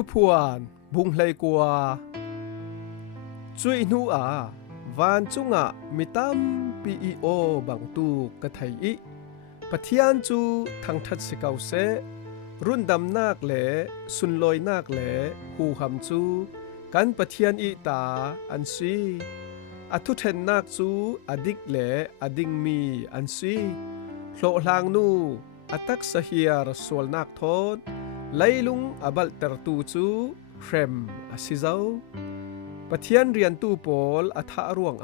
ทุพวนบุงไหลกัวจุยนูวานจุงมิตัมปีอีโอบังตูกะไทอิปะเทียนจูทังทัดสิเกาเสรุ่นดำนาคแหลสุนลอยนาคแหลหูหำจูกันปะเทียนอีตาอันซีอทุเทนนาคจูอดิกแหลอดิงมีอันซีโลลางนูอตักสะเฮียรสวลนาคโทษไลลุงอบัลเตรตูจูเฟรมอสิเจ้าปะเทียนเรียนตู้ปอลอทะร่วง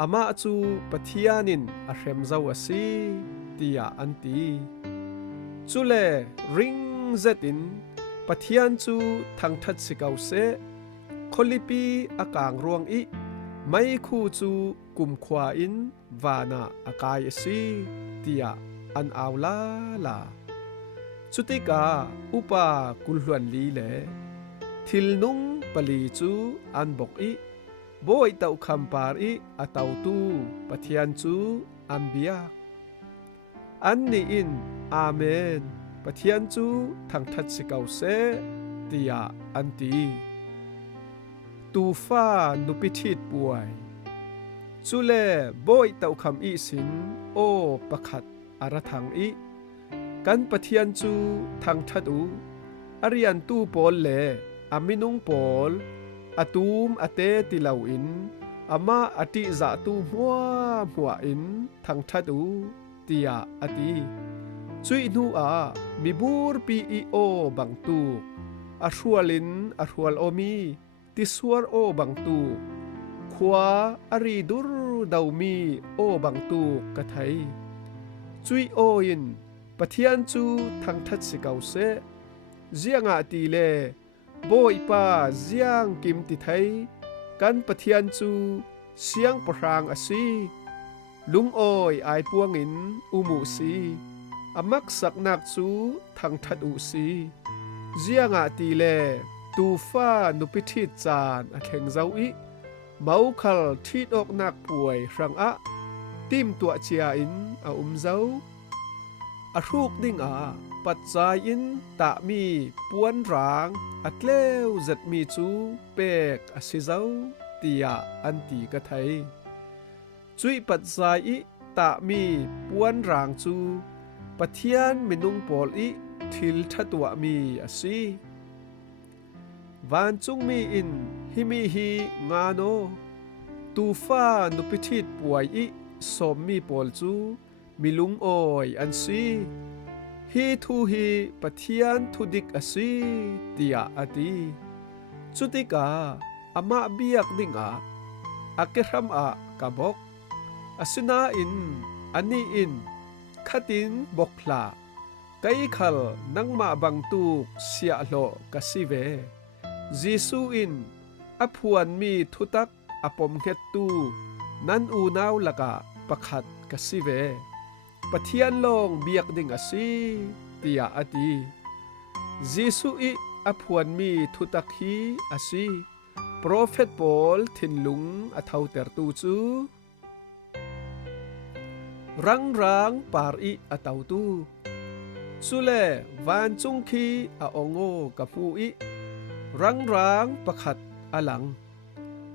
อามาจูปะเทียนินอเฟรมเจ้าอสีตียอันตีจูเลริงเซตินปะเทียนจูทังทัดสิเกาเสคลิปีอากางร่วงอิไม่คู่จูกุมควาอินวานาอากายสีตียอันอาวลาสุติกาอุปากุลหวนลีเลทิลนุงปลีจูอันบกอิโบยเตาคำปาริอเตาตูปะเทียนจูอันเบียอันนี้อินอาเมนปะเทียนจูทังทัดสิเกาเสตียอันตีตูฟ้านุปิทิดป่วยจูเลโบยเตาคำอีสินโอประคัดอรทังอิกันปะเทียนจูทังทัดอูอริยันตูปอลเลอามินุงปอลอตูมอเตติลาวอินอามาอติจาตูมัวอินทังทัดอูตียอติจุยนูมีบูรปีอีโอบังตูอาชัวลินอาชัวลโอมีติสวรโอบังตูขวาอารีดุรดาวมีโอบังตูกะไทจุยโออินปะเทียนจูทังทัดสิเกาเสเจียงตีเลโบยปาเจียงกิมติไทยกันปะเทียนจูเสียงปรางอสีลุงโอยไอปวงอินอุมุสีอมักสักนักจูทังทัดอุสีเจียงตีเลตูฟ้านุปิทิจานอเข่งเจ้าอิเมาคัลที่ออกนักป่วยรังติมตัวเจียอินเจ้ารูกดิ่งปัจจัยอินตะมีปวนรางอัดเลวจัดมีจูเปกอสิเจ้าตียอันตีกะไทยจุยปัจจัยอิตะมีปวนรางจูปะเทียนมินุงปอลอิทิลทัตัวมีอสีวันจุงมีอินฮิมีฮีงาโนตูฟ้านุปิทิดป่วยอิสมมีปอลจูมิลุงโอยอันซีฮีทูฮีปะเทียนทุดิกอสีตียอติสุติกาอามาเบียกดิ่งอาเกรัมกะบอกอสุนาอินอันนี้อินขัดินบกลาไกขัลนังมาบังตูกเสียโลกะสิเวจีซูอินอภวนมีทุตักอปมเฮตูนันอูนาวละกะประคัดกะสิเวปะเทียนลงเบียกดิ่งอสีตียอติจีซูอิอภวนมีทุตักฮีอสีโปรเฟตปอลทินลุงอเทาเตรตูจูรังปารีอเตาตูสุเลวันจุงคีองโงกับฟูอิรังประคัดอลัง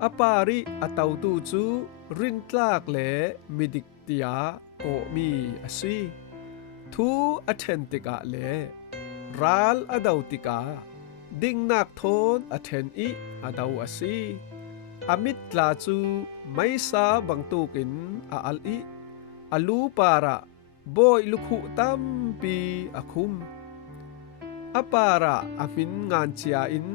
อปาริอเตาตูจูรินตลากเลมิดิกติยาโอมีอสีทูอเทนติกาเลรัลอดาวติกาดิ่งนักโทนอเทนอิอดาวอสีอมิตลาจูไม่ซาบังตูกินอัลอิอลูปาระโบยลุขุตัมปีอคุมอปาระอมินงานเชียอิน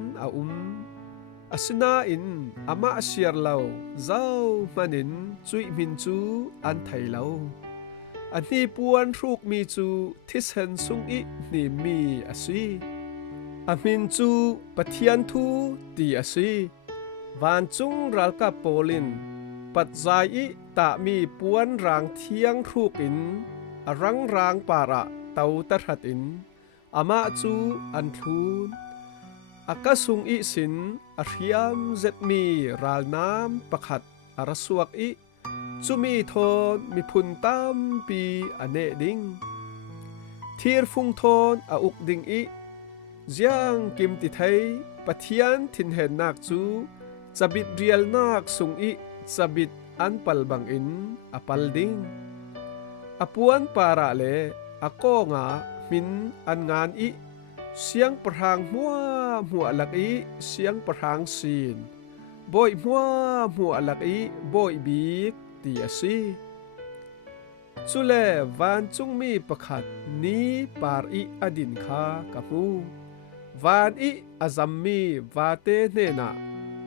อสนาอินอามาเชียร์เลาเจ้ามันอินจุยมินจูอันไทยเลาอันนี้ปวนรูกมีจูทิศเห็นสุงอินี่มีอสีอามินจูปะเทียนทูตีอสีวันจุงรัลกาโปลินปัจจัยอิตะมีปวนรางเทียงรูกินรังปาระเตาตรัดอินอามาจูอันทูนอากาสุงอิสินอริยมเจดมีรัลน้ำประคัดอรสวกอิจุมีโทนมีพุนตามปีอเนดิงทีรฟุงโทนอุกดิงอิ giang kim ti thai pathian thin hen nak chu chabit rial nak sung I chabit an pal bang in apal ding apuan para le akonga min an ngan I siang parhang mua alak I siang parhang sin boy mua alak I boy bik ti asi chule van chung mi pakhat ni par I adin kha kamu van I azam mi vate ne na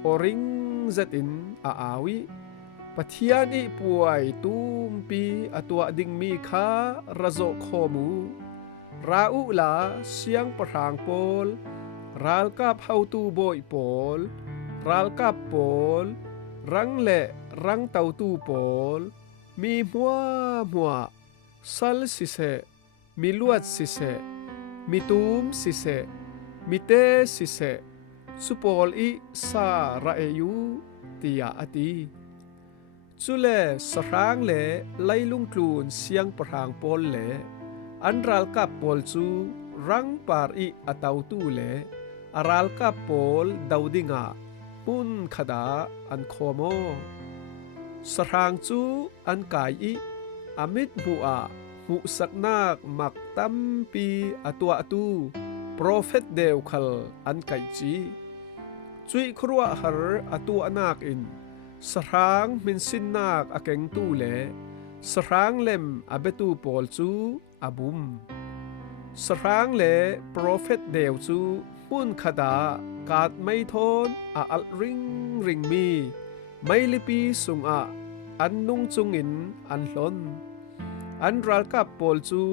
oring zatin aawi pathian I puai tumpi atwa ding mi kha razo khomu rau la siang parhang pol ral kap hautu boy pol ral kap pol rang le rang tau tu pol mi mua sal sise mi luat sise mi tum sise mi te sise supol I sa raeyu tia ati chule sarang le lailung tlun siang parhang pol le an ral kap pol chu rang par I atau tu le aral kap pol daudinga pun khada an khomo sarang chu an kai I amit bua hu saknak mak tampi atwa tu prophet deu khal an kai chi chui khruwa har atwa nak in sarang min sin nak akeng tu le sarang lem abetu pol chu abum sarang le prophet deu chu pun khada kat mai thon al ring mi mai lipi sunga an nung chungin an hlon an ral kap pol chu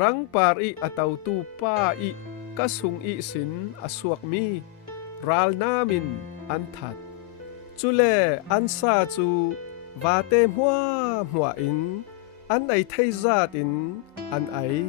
rang par I atau tu pa I ka sung I sin asuak mi ral namin an that chule an sa chu vate mua in an ai thai zat in an ai